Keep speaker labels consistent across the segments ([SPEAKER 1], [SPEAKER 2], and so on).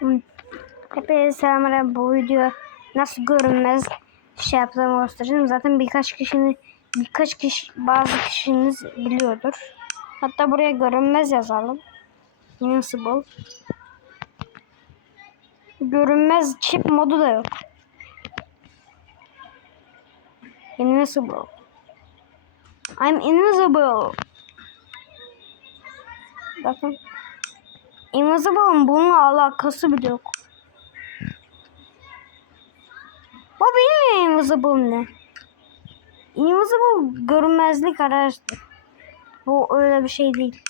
[SPEAKER 1] Hepinize selamlar. Bu video nasıl görünmez şey yaptığımı göstereceğim. Zaten birkaç kişinin birkaç kişi bazı kişiniz biliyordur. Hatta buraya görünmez yazalım. Invincible. Görünmez çip modu da yok. Invisible. I'm invisible. Bakın. Invisible'ın bununla alakası bile yok. Bu bilmiyor Invisible ne. Invisible görünmezlik arkadaşlar. Bu öyle bir şey değil.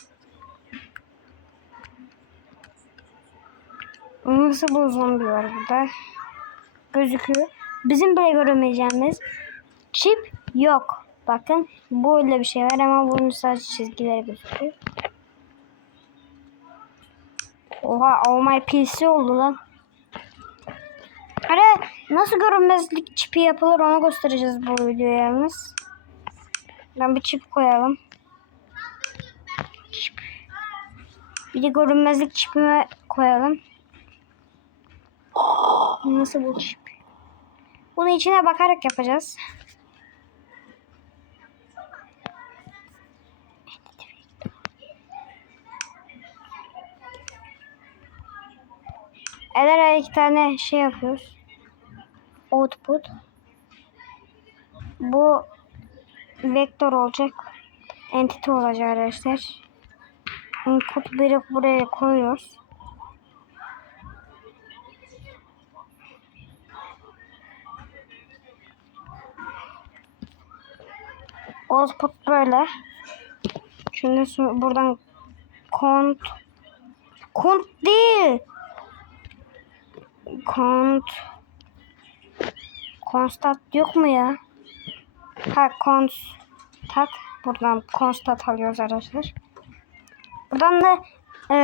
[SPEAKER 1] Invisible zombi var burada. Gözüküyor. Bizim bile göremeyeceğimiz çip yok. Bakın böyle bir şey var ama bunun sadece çizgileri gözüküyor. Oha oh my PC oldu lan. Ara nasıl görünmezlik çipi yapılır onu göstereceğiz bu videoya yalnız. Ben bir çip koyalım. Çip. Bir de görünmezlik çipime koyalım. Nasıl bu çip? Bunu içine bakarak yapacağız. Eğer iki tane şey yapıyoruz. Output. Bu vektör olacak. Entity olacak arkadaşlar. Input biri buraya koyuyoruz. Output böyle. Şimdi buradan kont kont değil. Kont Konstat yok mu ya? Ha konstat buradan konstat alıyoruz arkadaşlar. Buradan da e,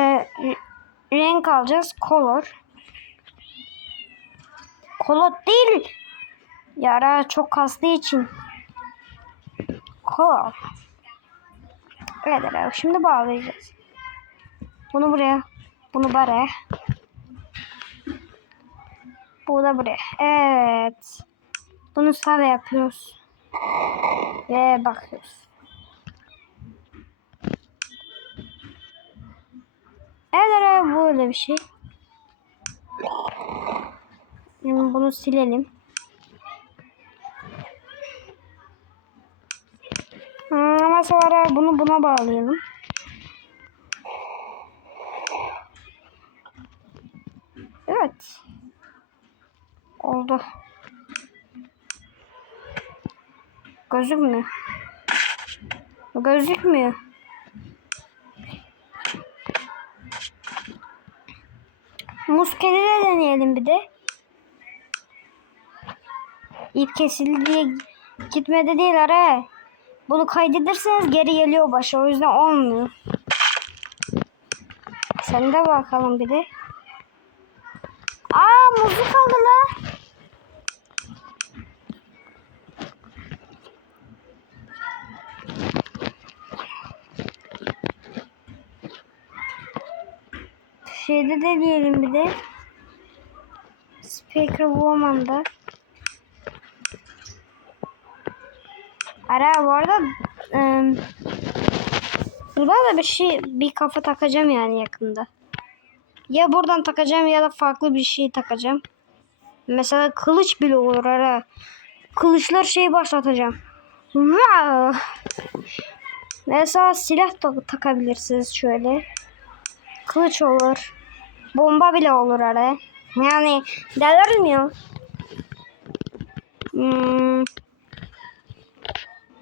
[SPEAKER 1] renk alacağız. Color. Color değil. Yara çok kastığı için. Color. Evet evet. Şimdi bağlayacağız. Bunu buraya. Bunu buraya. Bu. Evet. Bunu sağ yapıyoruz. Ve bakıyoruz. Evet böyle bir şey. Şimdi bunu silelim. Hmm, ama sonra bunu buna bağlayalım. Evet. Oldu. Gözükmüyor. Gözükmüyor. Muskeli de deneyelim bir de. İp kesildi diye gitmedi değil ara. Bunu kaydederseniz geri geliyor başa. O yüzden olmuyor. Sen de bakalım bir de. Aa muzu kaldı lan. Şeyde de diyelim bir de. Speaker Woman'da. Ara bu arada ıı, burada da bir şey bir kafa takacağım yani yakında. Ya buradan takacağım ya da farklı bir şey takacağım. Mesela kılıç bile olur ara. Kılıçlar şey başlatacağım. Mesela silah da takabilirsiniz şöyle. Kılıç olur. Bomba bile olur ara. Yani delirim ya. Hmm.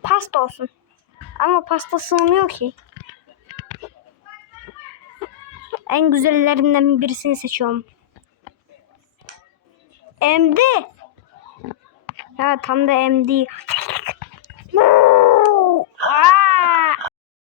[SPEAKER 1] Pasta olsun. Ama pasta sığmıyor ki. En güzellerinden birisini seçiyorum. MD. Ha tam da MD.